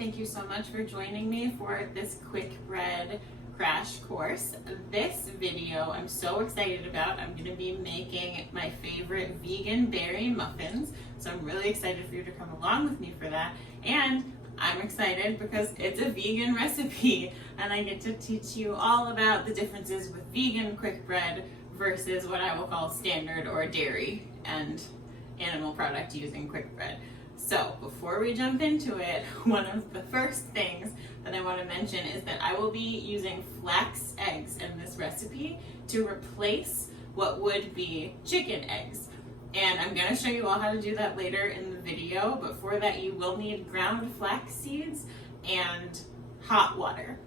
thank you so much for joining me for this quick bread crash course. This video I'm so excited about. I'm going to be making my favorite vegan berry muffins, so I'm really excited for you to come along with me for that. And I'm excited because it's a vegan recipe and I get to teach you all about the differences with vegan quick bread versus what I will call standard or dairy and animal product using quick bread. So before we jump into it, one of the first things that I want to mention is that I will be using flax eggs in this recipe to replace what would be chicken eggs. And I'm going to show you all how to do that later in the video, but for that you will need ground flax seeds and hot water.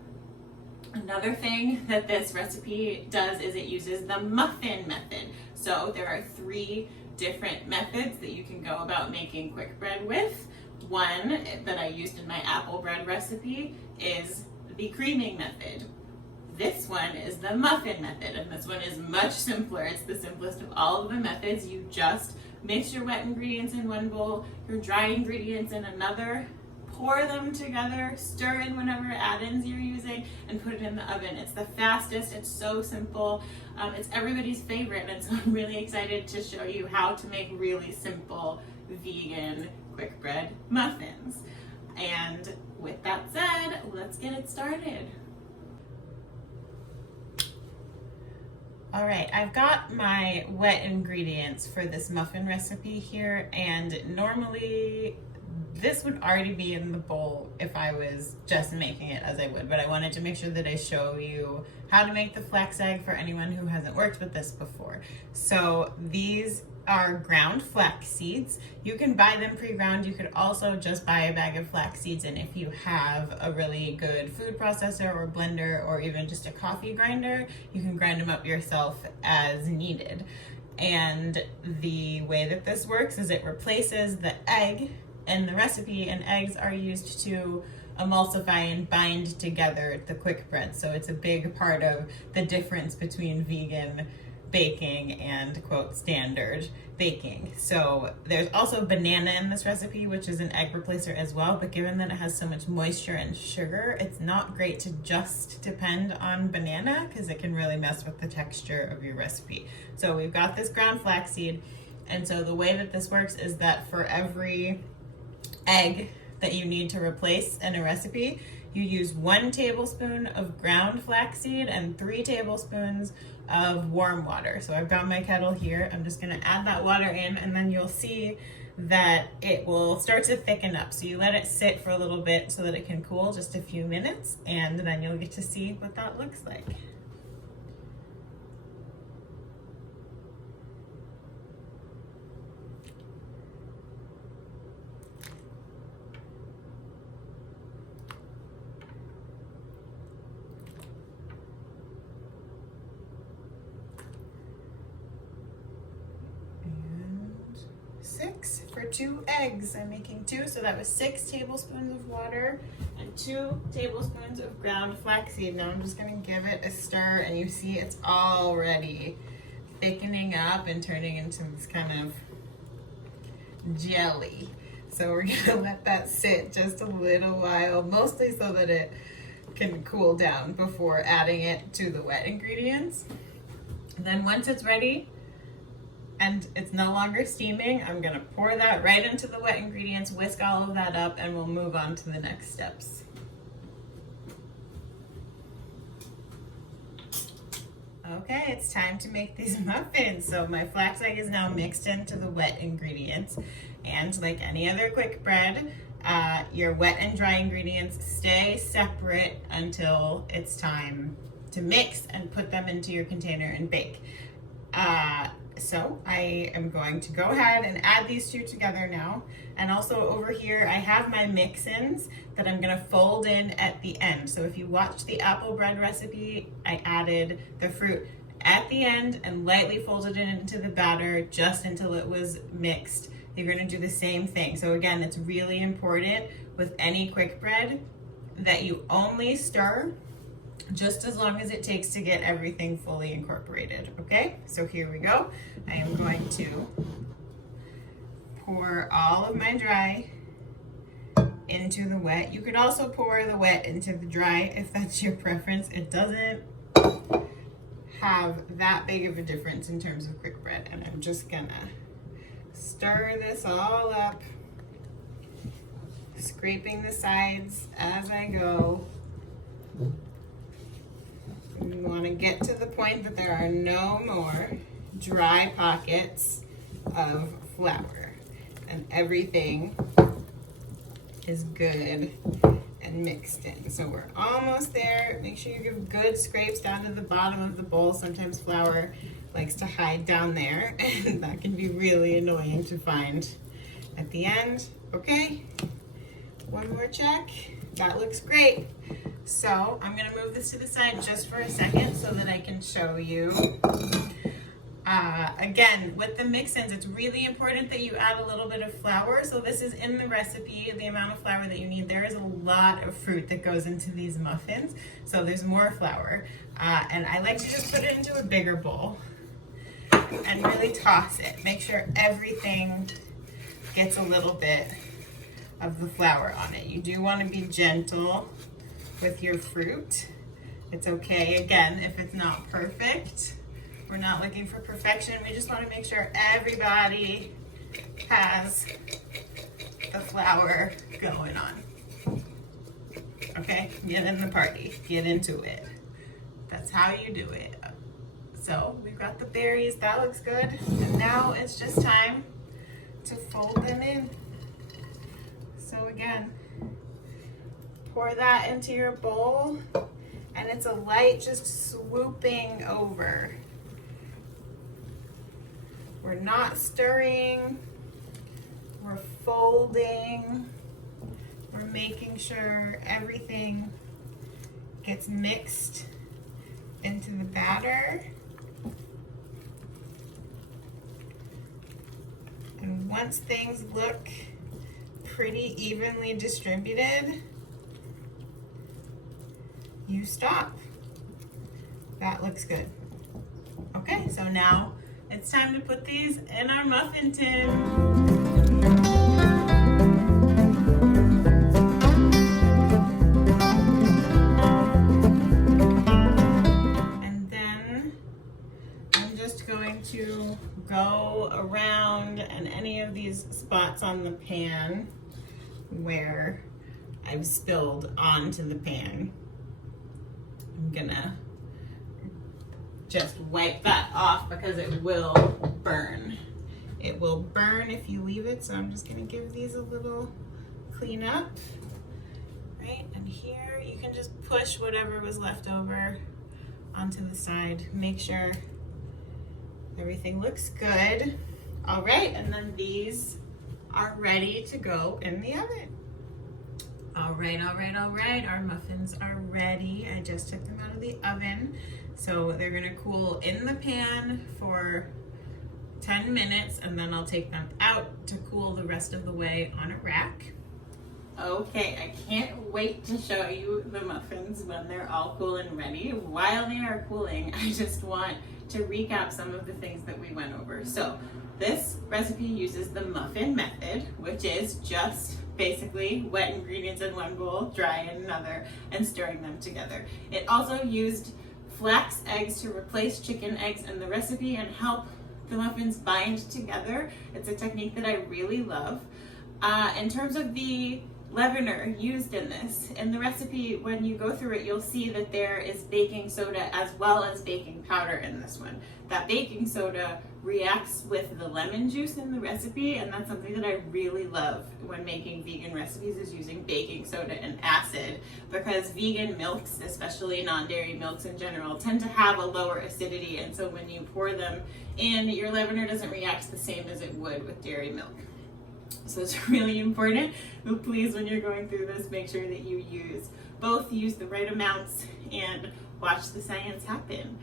Another thing that this recipe does is it uses the muffin method. So there are 3 different methods that you can go about making quick bread with. One that I used in my apple bread recipe is the creaming method. This one is the muffin method, and this one is much simpler. It's the simplest of all of the methods. You just mix your wet ingredients in one bowl, your dry ingredients in another, pour them together, stir in whatever add-ins you're using, and put it in the oven. It's the fastest, it's so simple. It's everybody's favorite, and so I'm really excited to show you how to make really simple vegan quick bread muffins. And with that said, let's get it started. All right, I've got my wet ingredients for this muffin recipe here, and normally this would already be in the bowl if I was just making it as I would, but I wanted to make sure that I show you how to make the flax egg for anyone who hasn't worked with this before. So these are ground flax seeds. You can buy them pre-ground. You could also just buy a bag of flax seeds, and if you have a really good food processor or blender or even just a coffee grinder, you can grind them up yourself as needed. And the way that this works is it replaces the egg in the recipe, and eggs are used to emulsify and bind together the quick bread. So it's a big part of the difference between vegan baking and quote standard baking. So there's also banana in this recipe, which is an egg replacer as well, but given that it has so much moisture and sugar, it's not great to just depend on banana because it can really mess with the texture of your recipe. So we've got this ground flaxseed, and so the way that this works is that for every egg that you need to replace in a recipe, you use 1 tablespoon of ground flaxseed and 3 tablespoons of warm water. So I've got my kettle here. I'm just going to add that water in, and then you'll see that it will start to thicken up. So you let it sit for a little bit so that it can cool, just a few minutes, and then you'll get to see what that looks like. For 2 eggs. I'm making 2, so that was 6 tablespoons of water and 2 tablespoons of ground flaxseed. Now I'm just going to give it a stir, and you see it's already thickening up and turning into this kind of jelly. So we're going to let that sit just a little while, mostly so that it can cool down before adding it to the wet ingredients. And then once it's ready, and it's no longer steaming, I'm gonna pour that right into the wet ingredients, whisk all of that up, and we'll move on to the next steps. Okay, it's time to make these muffins. So my flax egg is now mixed into the wet ingredients, and like any other quick bread, your wet and dry ingredients stay separate until it's time to mix and put them into your container and bake. So I am going to go ahead and add these 2 together now. And also over here, I have my mix-ins that I'm gonna fold in at the end. So if you watch the apple bread recipe, I added the fruit at the end and lightly folded it into the batter just until it was mixed. You're gonna do the same thing. So again, it's really important with any quick bread that you only stir just as long as it takes to get everything fully incorporated, okay? So here we go. I am going to pour all of my dry into the wet. You could also pour the wet into the dry if that's your preference. It doesn't have that big of a difference in terms of quick bread. And I'm just gonna stir this all up, scraping the sides as I go. We want to get to the point that there are no more dry pockets of flour and everything is good and mixed in. So we're almost there. Make sure you give good scrapes down to the bottom of the bowl. Sometimes flour likes to hide down there and that can be really annoying to find at the end. Okay, one more check. That looks great. So I'm gonna move this to the side just for a second so that I can show you. Again, with the mix-ins, it's really important that you add a little bit of flour. So this is in the recipe, the amount of flour that you need. There is a lot of fruit that goes into these muffins, so there's more flour. And I like to just put it into a bigger bowl and really toss it. Make sure everything gets a little bit of the flour on it. You do want to be gentle with your fruit. It's okay, again, if it's not perfect. We're not looking for perfection. We just want to make sure everybody has the flour going on. Okay, get in the party, get into it. That's how you do it. So we've got the berries, that looks good. And now it's just time to fold them in. So again, pour that into your bowl and it's a light just swooping over. We're not stirring, we're folding, we're making sure everything gets mixed into the batter. And once things look pretty evenly distributed, you stop. That looks good. Okay, so now it's time to put these in our muffin tin. And then I'm just going to go around and any of these spots on the pan where I've spilled onto the pan, I'm gonna just wipe that off because it will burn. It will burn if you leave it, so I'm just gonna give these a little clean up. Right, and here you can just push whatever was left over onto the side. Make sure everything looks good. All right, and then these are ready to go in the oven. All right, our muffins are ready. I just took them out of the oven. So they're gonna cool in the pan for 10 minutes and then I'll take them out to cool the rest of the way on a rack. Okay, I can't wait to show you the muffins when they're all cool and ready. While they are cooling, I just want to recap some of the things that we went over. So this recipe uses the muffin method, which is just basically wet ingredients in one bowl, dry in another, and stirring them together. It also used flax eggs to replace chicken eggs in the recipe and help the muffins bind together. It's a technique that I really love. In terms of the leavener used in this, in the recipe, when you go through it, you'll see that there is baking soda as well as baking powder in this one. That baking soda reacts with the lemon juice in the recipe, and that's something that I really love when making vegan recipes, is using baking soda and acid, because vegan milks, especially non-dairy milks in general, tend to have a lower acidity, and so when you pour them in, your leavener doesn't react the same as it would with dairy milk. So it's really important, but please, when you're going through this, make sure that you use the right amounts and watch the science happen.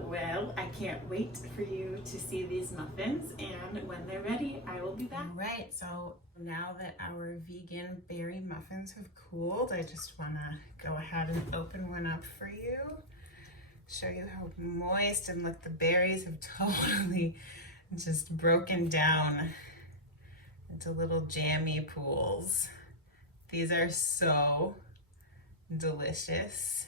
Well, I can't wait for you to see these muffins, and when they're ready, I will be back. All right, so now that our vegan berry muffins have cooled, I just want to go ahead and open one up for you. Show you how moist, and look, the berries have totally just broken down into little jammy pools. These are so delicious